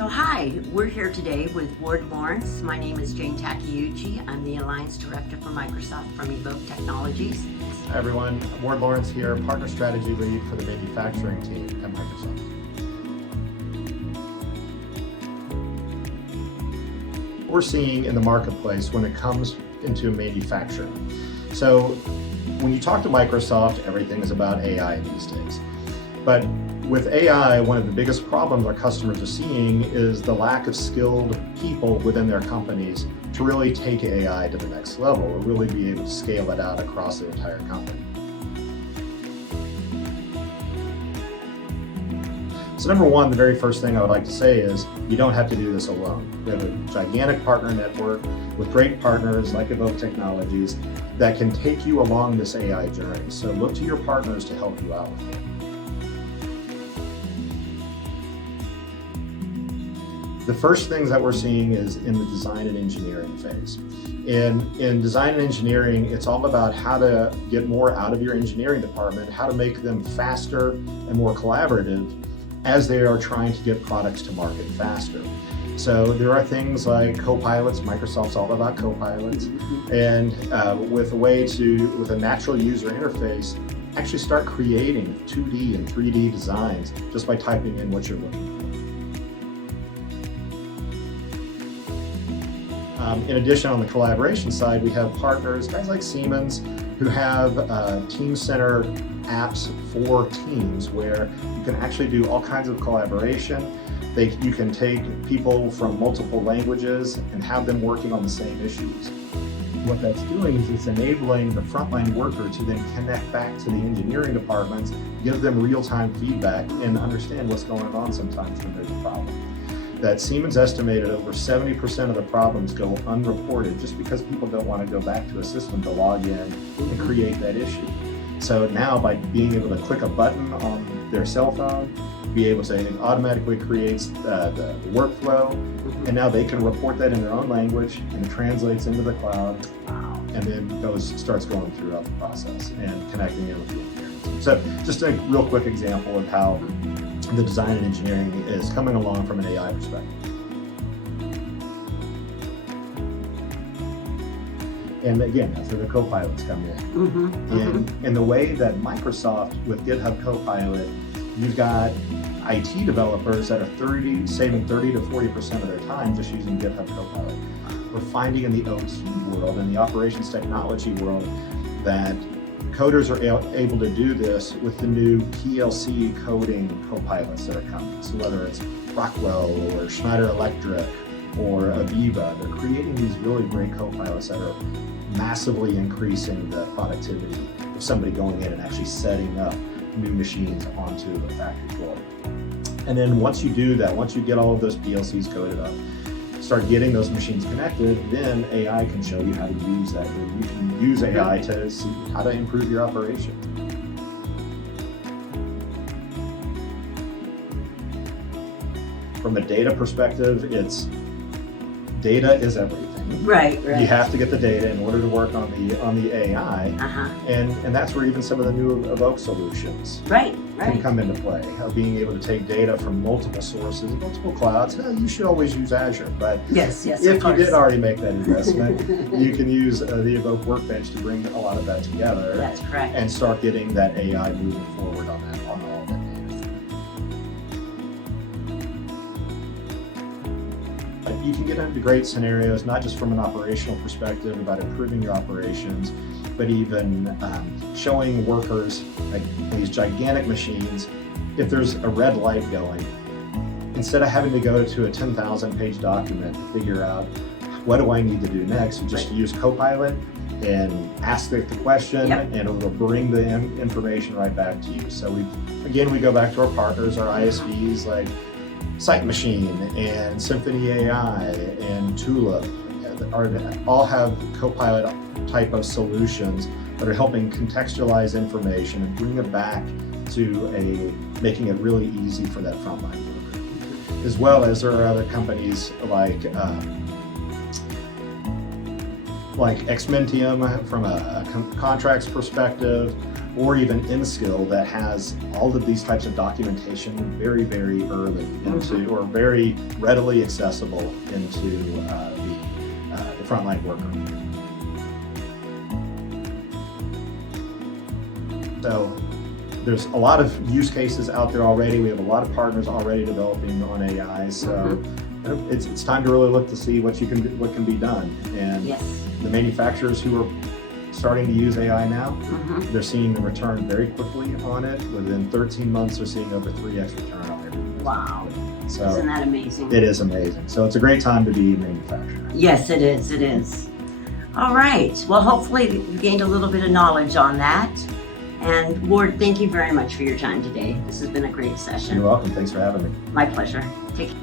So hi, we're here today with Ward Lawrence. My name is Jane Takeuchi. I'm the Alliance Director for Microsoft from Evoke Technologies. Hi everyone, Ward Lawrence here, Partner Strategy Lead for the Manufacturing team at Microsoft. We're seeing in the marketplace when it comes into manufacturing. So when you talk to Microsoft, everything is about AI these days. But with AI, one of the biggest problems our customers are seeing is the lack of skilled people within their companies to really take AI to the next level or really be able to scale it out across the entire company. So number one, the very first thing I would like to say is you don't have to do this alone. We have a gigantic partner network with great partners like Evoke Technologies that can take you along this AI journey. So look to your partners to help you out with it. The first things that we're seeing is in the design and engineering phase. In design and engineering, it's all about how to get more out of your engineering department, how to make them faster and more collaborative as they are trying to get products to market faster. So there are things like CoPilots. Microsoft's all about CoPilots, and with a natural user interface, actually start creating 2D and 3D designs just by typing in what you're looking for. In addition, on the collaboration side, we have partners, guys like Siemens, who have Team Center apps for teams where you can actually do all kinds of collaboration. You can take people from multiple languages and have them working on the same issues. What that's doing is it's enabling the frontline worker to then connect back to the engineering departments, give them real-time feedback, and understand what's going on sometimes when there's a problem. That Siemens estimated over 70% of the problems go unreported just because people don't want to go back to a system to log in and create that issue. So now by being able to click a button on their cell phone, be able to, it automatically creates the workflow, and now they can report that in their own language and it translates into the cloud, and then starts going throughout the process and connecting in with the engineering team. So just a real quick example of how the design and engineering is coming along from an AI perspective. And again, that's where the CoPilots come in. And the way that Microsoft with GitHub Copilot, you've got IT developers that are saving 30 to 40% of their time just using GitHub Copilot. We're finding in the OT world and the operations technology world that coders are able to do this with the new PLC coding copilots that are coming. So whether it's Rockwell or Schneider Electric or Aviva, they're creating these really great copilots that are massively increasing the productivity of somebody going in and actually setting up new machines onto the factory floor. And then once you do that, once you get all of those PLCs coded up, start getting those machines connected, then AI can show you how to use that. You can use AI to see how to improve your operation. From a data perspective, data is everything. Right. You have to get the data in order to work on the AI, and that's where even some of the new Evoke solutions can come into play. Being able to take data from multiple sources, multiple clouds. You should always use Azure, but yes, if you did already make that investment, you can use the Evoke Workbench to bring a lot of that together. That's correct. And start getting that AI moving forward on all of that data. You can get into great scenarios, not just from an operational perspective about improving your operations, but even showing workers like these gigantic machines, if there's a red light going, instead of having to go to a 10,000 page document to figure out what do I need to do next, you just use CoPilot and ask it the question, and it will bring the information right back to you. So we go back to our partners, our ISVs like Sight Machine and Symphony AI and Tulip all have CoPilot type of solutions that are helping contextualize information and bring it back to making it really easy for that frontline worker. As well as there are other companies like Exmentium from a contracts perspective, or even in-skill that has all of these types of documentation very, very early into, or very readily accessible into the frontline worker. So there's a lot of use cases out there already. We have a lot of partners already developing on AI. So it's time to really look to see what can be done. And the manufacturers who are starting to use AI now, they're seeing the return very quickly on it. Within 13 months, they're seeing over 3x return on it. Wow. So isn't that amazing? It is amazing. So it's a great time to be a manufacturer. Yes, it is. It is. All right. Well, hopefully you gained a little bit of knowledge on that. And Ward, thank you very much for your time today. This has been a great session. You're welcome. Thanks for having me. My pleasure. Take care.